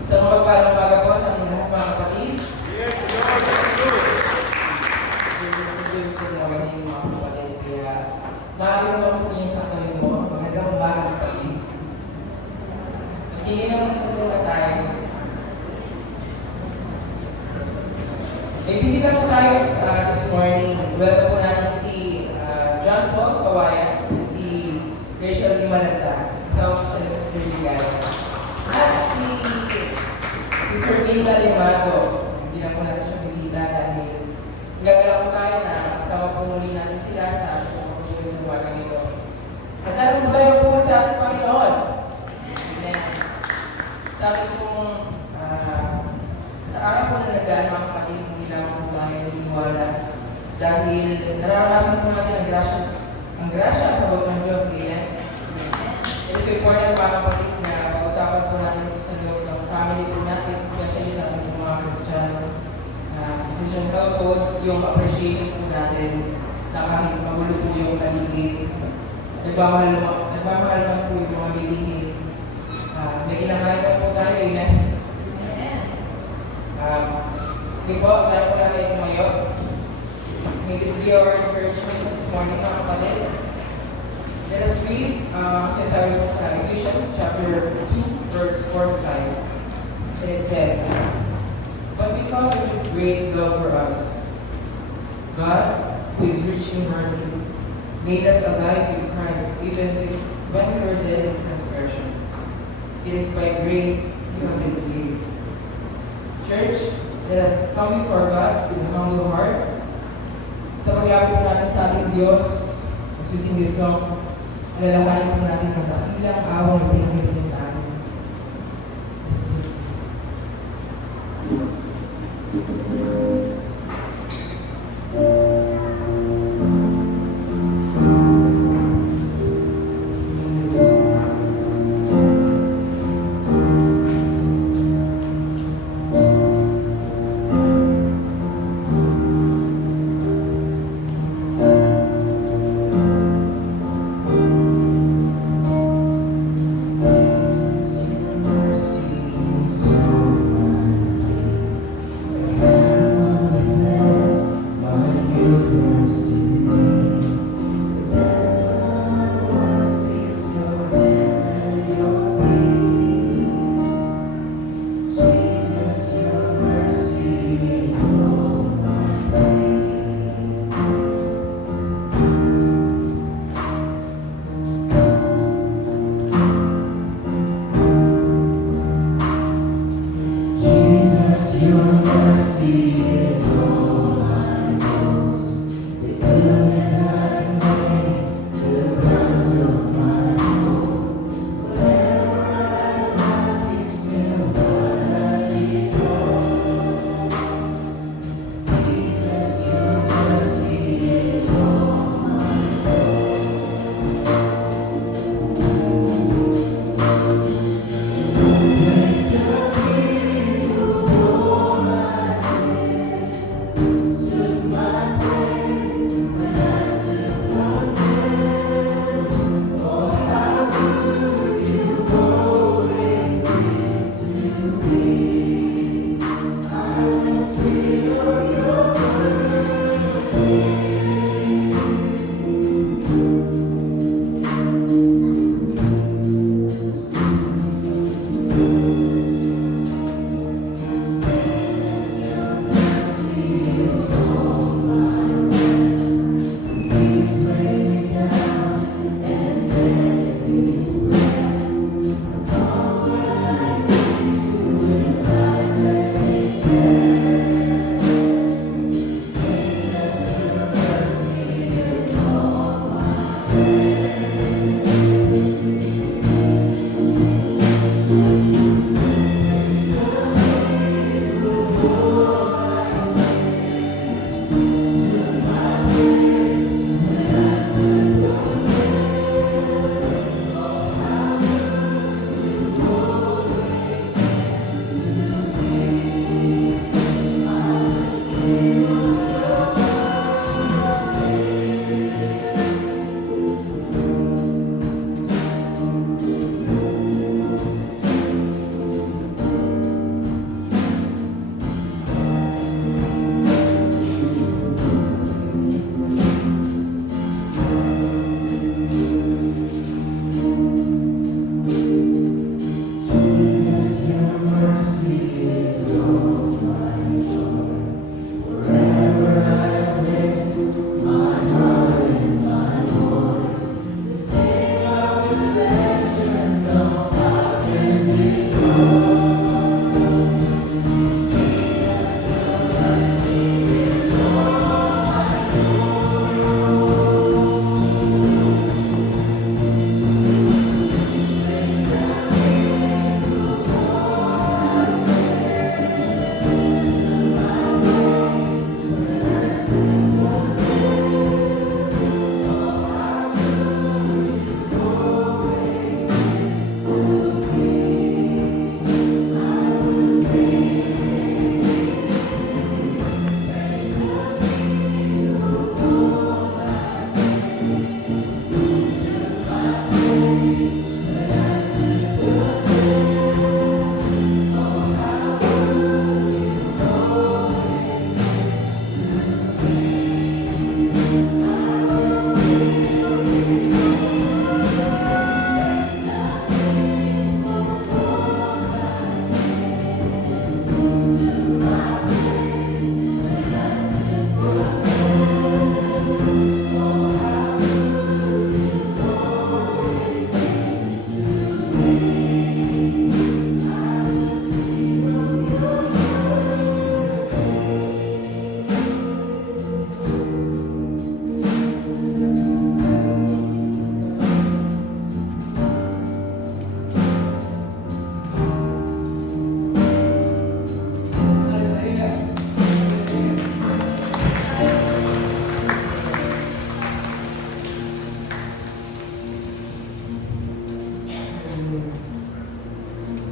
Sa mga pagpalang umaga po sa ating lahat mga kapatid. Sige po naman yung mga kapatid. Kaya maaari naman sabihin sa kayo mo, magandang umaga kapatid. Tingin naman po muna tayo. May bisita po tayo this morning. Welcome po natin si John Paul Kawayan at si Rachel Limananda. Kasama po sa Sister Ligaya. At si Sir Vinta Limado. Hindi na po natin siya bisita dahil gagala po tayo na kasama po muli natin sila sa pagpupuloy sa umagang ito. At alam po tayo po sa ating Panginoon. Amen. Sabi po sa araw po na nagaan mga kapatid, hindi lang po tayo naniniwala dahil nararanasan po natin ang grasya at habag ng Diyos. Amen. It is important mga kapatid na pag-usapan po natin ito sa loob ng family po natin, especially sa ating mga Christian, sa Christian household, yung appreciation po natin na kahit magulo po yung paligid, nagmamahal man po yung mga bilihin. May kinakain na po tayo, amen? Sige po, kaya po natin tumayo. May this be our encouragement this morning mga kapatid. Let us read, sinasabi po sa Ephesians chapter 2, verse 4 to 5. And it says, "But because of His great love for us, God, who is rich in mercy, made us alive with Christ, even when we were dead in transgressions. It is by grace you have been saved." Church, let us come before God with a humble heart. Sa paglapit po natin sa ating Diyos, as we sing this song, alalahanin po natin ang dakilang awang na pinangit niya sa atin.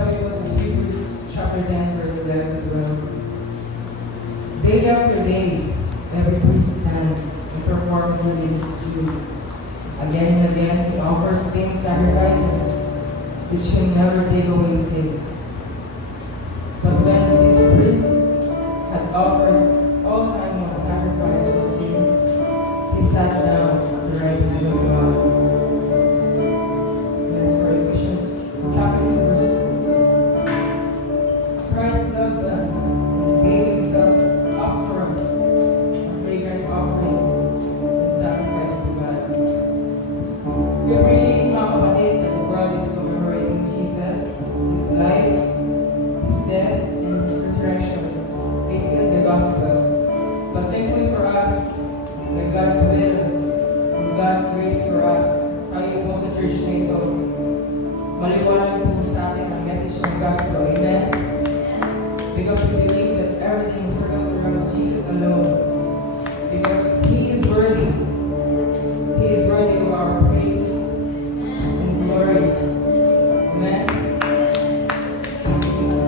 sabi ko sa Hebrews chapter 10, verse 11 to 12. Day after day, every priest stands and performs religious duties. Again and again, he offers the same sacrifices, which can never take away sins. But when this priest had offered all-time one sacrifice for sins, he sat down at the right hand of God. Yes, for Ephesians chapter 2, verse 2. Christ loved us and gave himself up for us, a fragrant offering and sacrifice to God. We appreciate, mga kapatid, that the world is commemorating Jesus, His life, His death, and His resurrection, basically the gospel. But thankfully for us, by God's will and God's grace for us, tayo po sa church na ito, maliwanag po sa atin ang message ng gospel. Amen? Because we believe that everything circles around Jesus alone. Because He is worthy. He is worthy of our praise and glory. Amen? Please.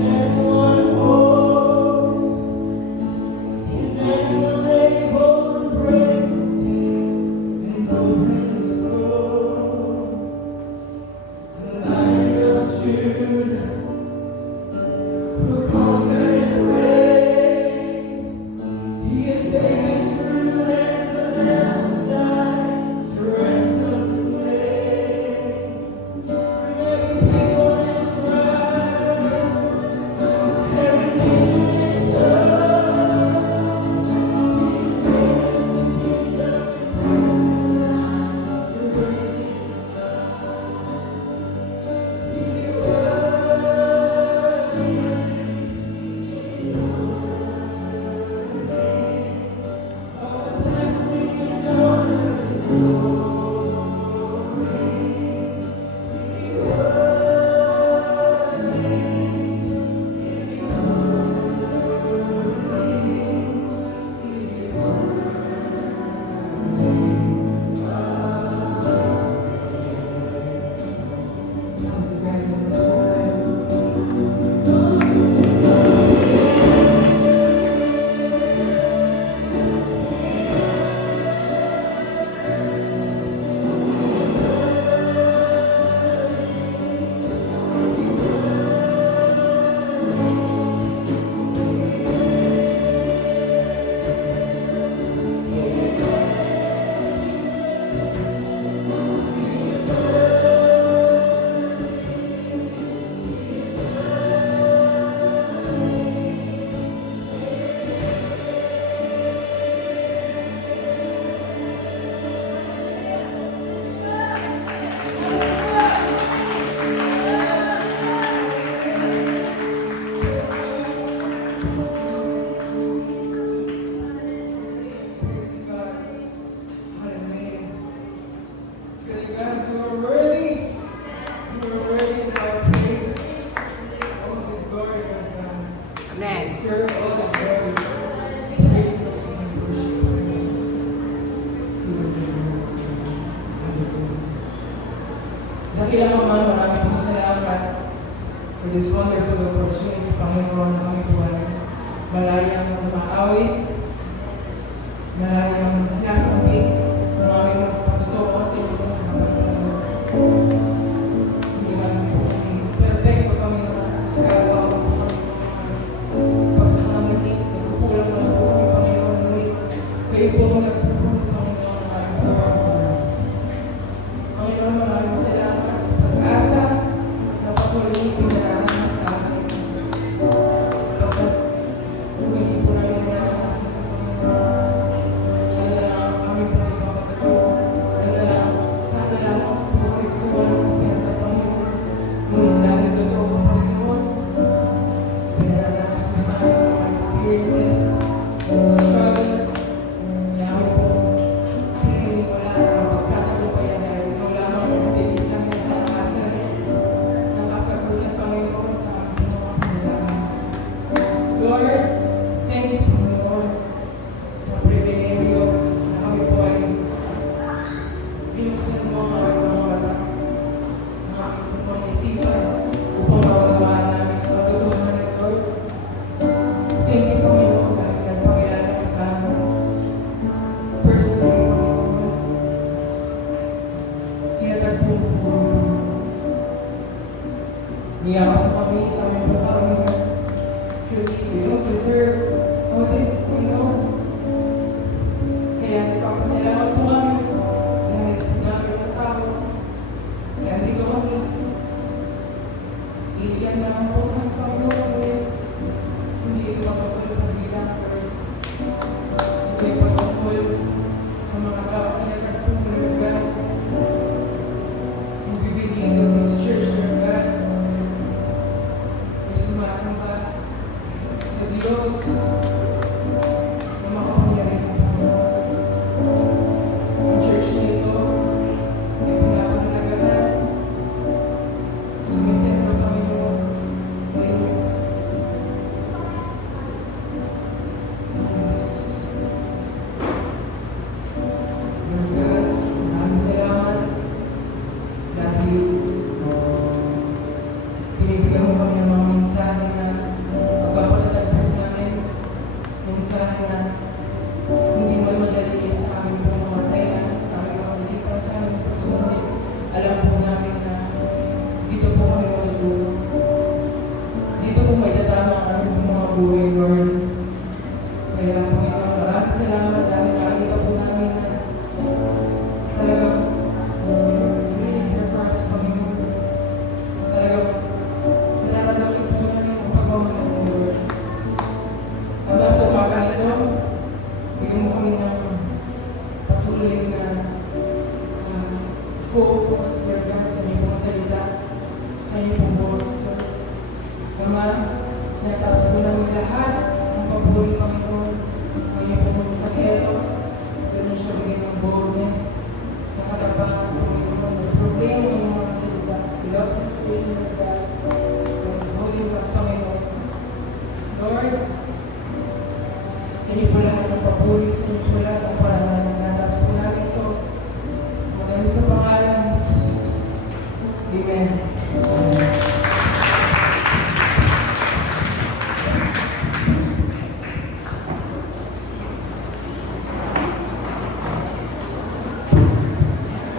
anyone whole? Is anyone able to break the sea and open the scroll? The Lion of Judah, who conquered and reigned, He is David's root and the Lamb who died to ransom the slave. Many people and tribes, every nation and tongue, He's greatest and kingdom and praise to bring His Son. He's worthy, He's worthy of blessing and honor and glory. He's worthy, He's Praise God. Hallelujah. Good God, you are worthy. You are worthy of our praise. All the glory of God. Amen. Serve all the glory. Praise us and worship you. Dakilang Ama, maraming pong salamat for this wonderful opportunity, Panginoon, na kami po ay malayang maawit, malayang sinasambit ng aming mga patutuo sa inyo pong hanggang. Hindi man po kami perfecto, Panginoon, kaya po po kami pagkakamali, nagkukulang lang po kami, Panginoon, ngunit kayo po ang nagpupunod, Panginoon, ng aming pagkakamali. Panginoon, maraming salamat sa pag-asa na patuloy niyo pinaraan sa amin. Kapag kung hindi po namin nalalakas ng Panginoon, ay na lang kami po ay papatuloy. Ay na lang, sana lang po kami buwan ng kumpiyansa, Panginoon. Ngunit dahil totoo po, Panginoon, pinaralakas mo sa amin ang mga experiences, struggles, na kami po pininiwalaan ang pagkakatagumpayan dahil ikaw lamang ang nagbibigay sa amin ng pag-asa ng kasagutan, Panginoon, sa aming mga panalangin. Lord, thank you, Panginoon, sa pribilegyo na kami po ay binuksan mo ang aming mga mata, ang aming mga isipan, upang maunawaan namin ang katotohanan, Lord. Thank you, Panginoon, dahil nagpakilala ka sa amin. Personally, Panginoon, tinatagpo mo po. Niyakap mo kami sa aming pagkakaroon. Surely, we don't deserve all this, Panginoon. Kaya nagpapasalamat po kami dahil sa dami ng tao. Kaya dito kami. Iliyan naman po ng Panginoon. Ngunit hindi ito matungkol sa bilang, Lord. Ito ay patungkol sa mga tao pinatagpo, Lord God. And we begin of this church, Lord God, ay sumasamba sa Diyos, sa makapangyarihan, Panginoon. Ang church na ito ay pinapangalagaan, sumisentro, Panginoon, sa iyo. Sa Jesus. Lord God, maraming salamat dahil binibigyan mo kami ng mga mensahe na po may tatama ang aming mga buhay, Lord. Kaya Panginoon, maraming salamat dahil nakakita po namin na talagang really care for us, Panginoon. Talagang nararamdaman po namin ang pagmamahal mo, Lord. Ama, sa umaga ito, bigyan mo kami ng patuloy na focus, Lord God, sa iyong pong salita, sa iyong pong boses, Lord. Ama, nataas mo namin lahat ang papuri, Panginoon, ang iyong pong sakero, gano'n siya bigyan ng boldness, nakatapangan, Panginoon, ng problema ng mga salita, without hesitation, Lord God, ng holy God, Panginoon. Lord, sa inyo po lahat ng papuri, sa inyo po lahat ng paranan, nataas po namin ito, sa pangalan ng Jesus. Amen.